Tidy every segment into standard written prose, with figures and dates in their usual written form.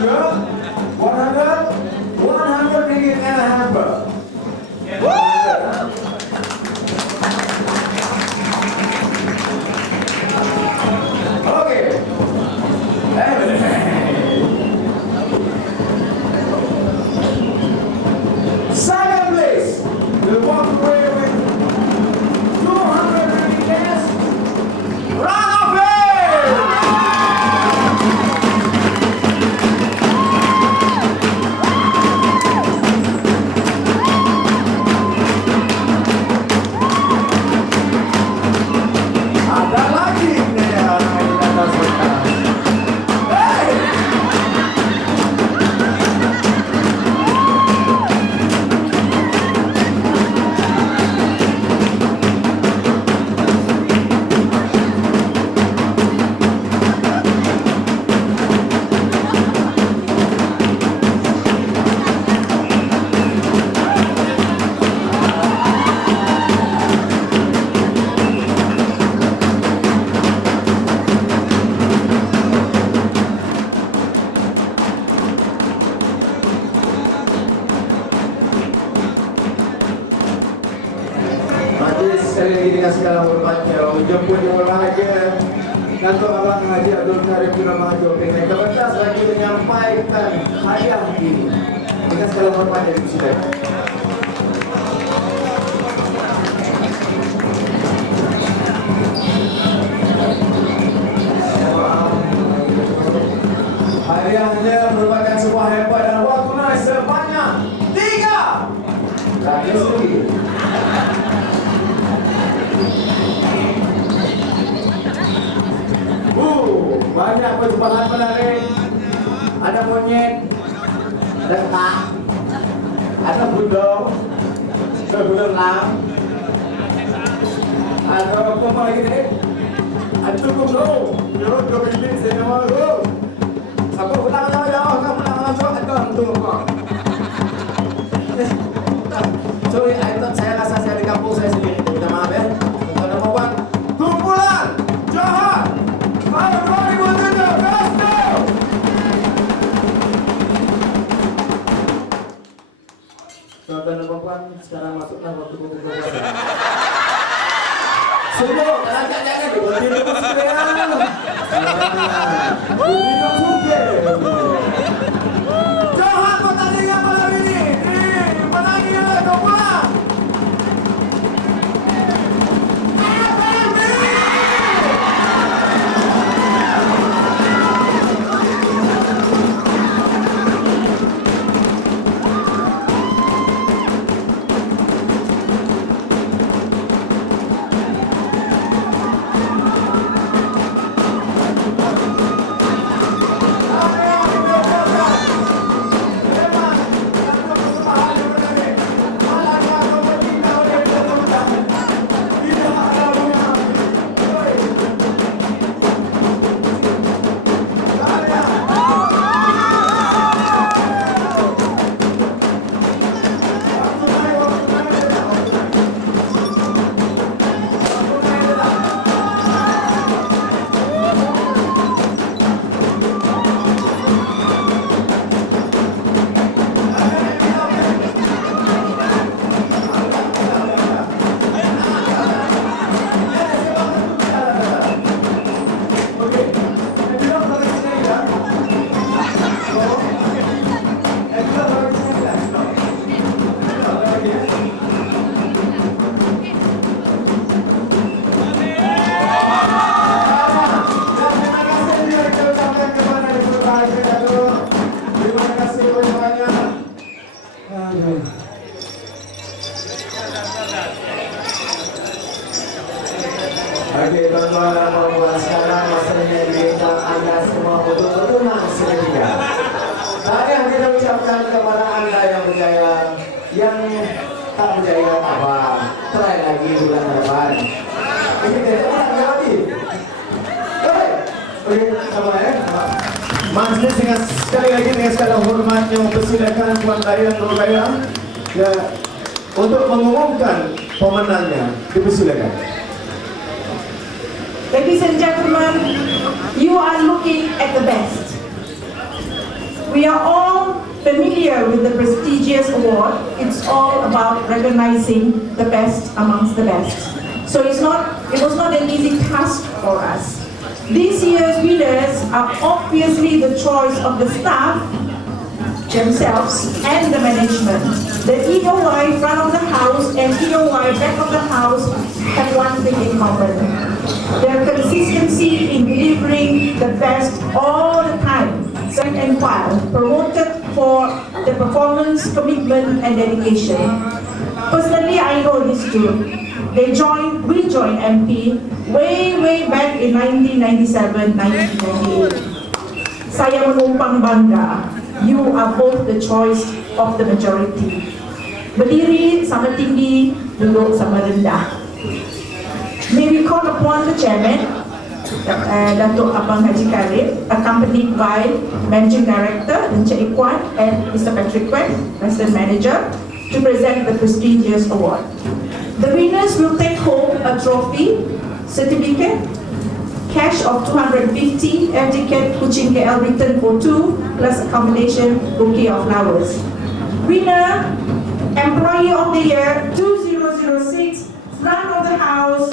100 ringgit and a hamper. Okay. Second place, the walk away with 200 ringgit cash. Round of ada lagi nih anak ini kata sultan. Hey! Sekali lagi dengan segala hormatnya, menjemput yang berbahagia Datuk Abang Haji Abdul Karim Bin Mahjub dengan kebetulan lagi menyampaikan hadiah ini dengan segala hormatnya dipersilakan. Hadiahnya merupakan sebuah hebat dan wang tunai sebanyak 3 kali sendiri. Banyak perjumpaan menarik. Ada monyet, ada tak, ada budok, ada budelang, ada apa lagi ni? Ada tukum dua bilik saya nama tu. Siapa pulang jauh-jauh, kamu pulang langsung ada tu kau. Sorry, I thought saya rasa saya di kampung saya sendiri. Minta maaf ya. Untuk nama buat kumpulan jahat. Tuan-tuan dan puan, sekarang masuklah waktu buku puasa. Sungguh, jangan berhenti dulu sekalian. Hidup suke. Jahat pertandingan malam ini. Menangi oleh kumpulan. Bagi tuan-tuan dan puan-puan, sekarang masanya bintang anda semua untuk menang seketika. Tadi yang kita ucapkan kepada anda yang berjaya, yang tak berjaya apa, try lagi bulan depan. Ini tidak ulang lagi. Oke, sama ya. Majelis dengan sekali lagi dengan segala hormatnya mempersilakan tuan dari dan berjaya ya, untuk mengumumkan pemenangnya. Dipersilakan. Ladies and gentlemen, you are looking at the best. We We are all familiar with the prestigious award. It's all about recognizing the best amongst the best. So it was not an easy task for us. This year's winners are obviously the choice of the staff themselves and the management. The EOY front of the house and EOY back of the house have one thing in common: their consistency in delivering the best all the time, rank and file, promoted for the performance, commitment and dedication. Personally, I know this too. We joined MP way back in 1997, 1998. Saya menumpang bangga. You are both the choice of the majority. Berdiri sama tinggi, duduk sama rendah. May we call upon the chairman, Datuk Abang Haji Karim, accompanied by Managing Director Encik Ikhwan and Mr. Patrick Kwan, Resident Manager, to present the prestigious award. The winners will take home a trophy, certificate, cash of 250, air ticket Kuching KL return for 2, plus accommodation, bouquet of flowers. Winner, Employee of the Year 2006, front of the house.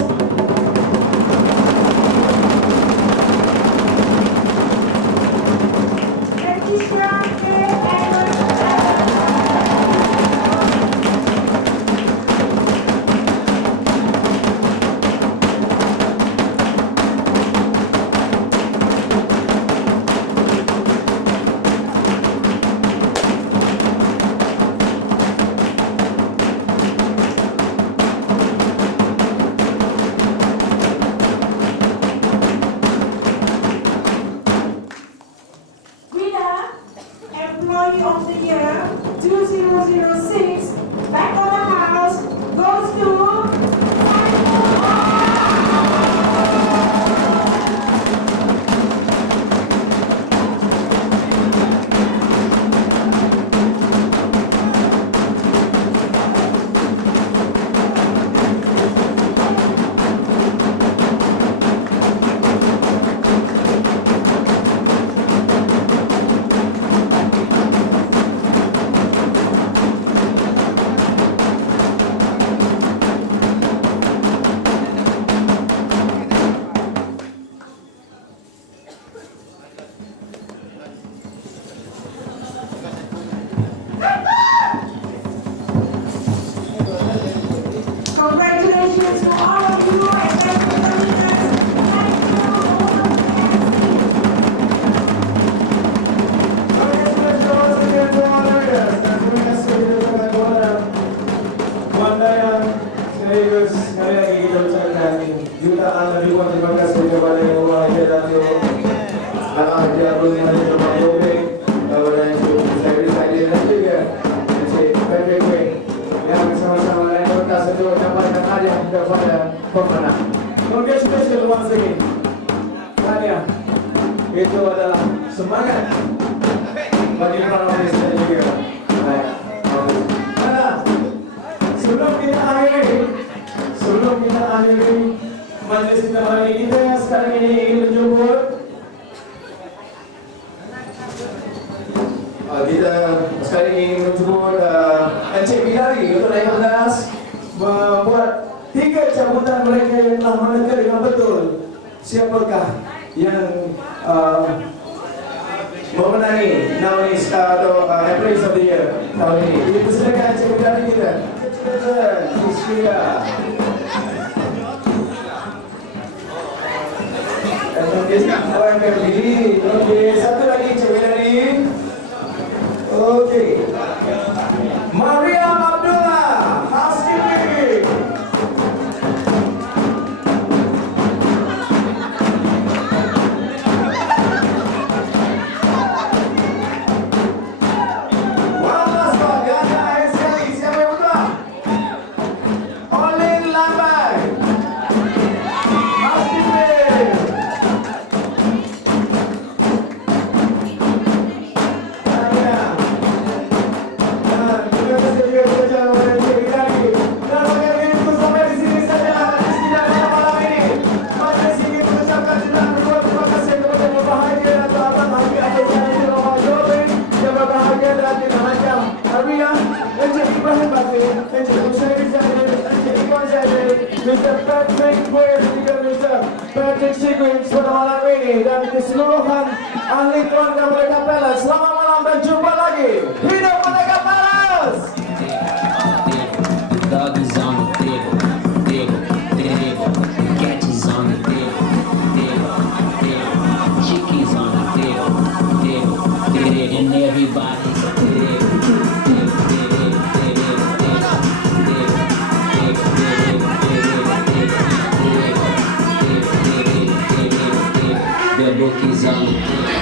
Employee of the Year 2006, back of the house, goes to congratulations to all of you and thank you for the winners. Wanda yang sekaligus sekali lagi kita ucapkan jutaan ribuan terima kasih kepada yang berbahagia dan dalam dia belum ada rumah topik kepada yang saya dan juga Encik Patrick yang bersama-sama lain berkas untuk mendapatkan hadiah kepada pemenang. Congratulations once again. Hadiah itu adalah semangat bagi para pemirsa dan juga sebelum kita akhiri majlis kita hari ini, kita sekarang ini ingin menjemput Encik Bidari untuk naik atas membuat 3 cabutan mereka yang telah meneka dengan betul siapakah yang memenangi Nominee atau Employees of the Year tahun ini. Dipersilakan Encik Bidari kita. Bismillah. Okey, satu lagi Encik Bidari. Okey. Maria Abdullah, housekeeping. Datin Hajam Arena, Mr. Ibrahim Bakri, Mr. Hussein Zahid, Mr. Iqbal Zahid, Mr. Patrick Boyer, Mr. Patrick Sigrid, pada malam ini dan keseluruhan ahli keluarga mereka Palace. Selamat malam dan jumpa lagi. Hidup mereka Palace! The dog is on the table, table, table. The cat is on the table, table, table. Chickies on the table, table, table. And everybody's a table, table, table, table, table, table, table. The book is on the table.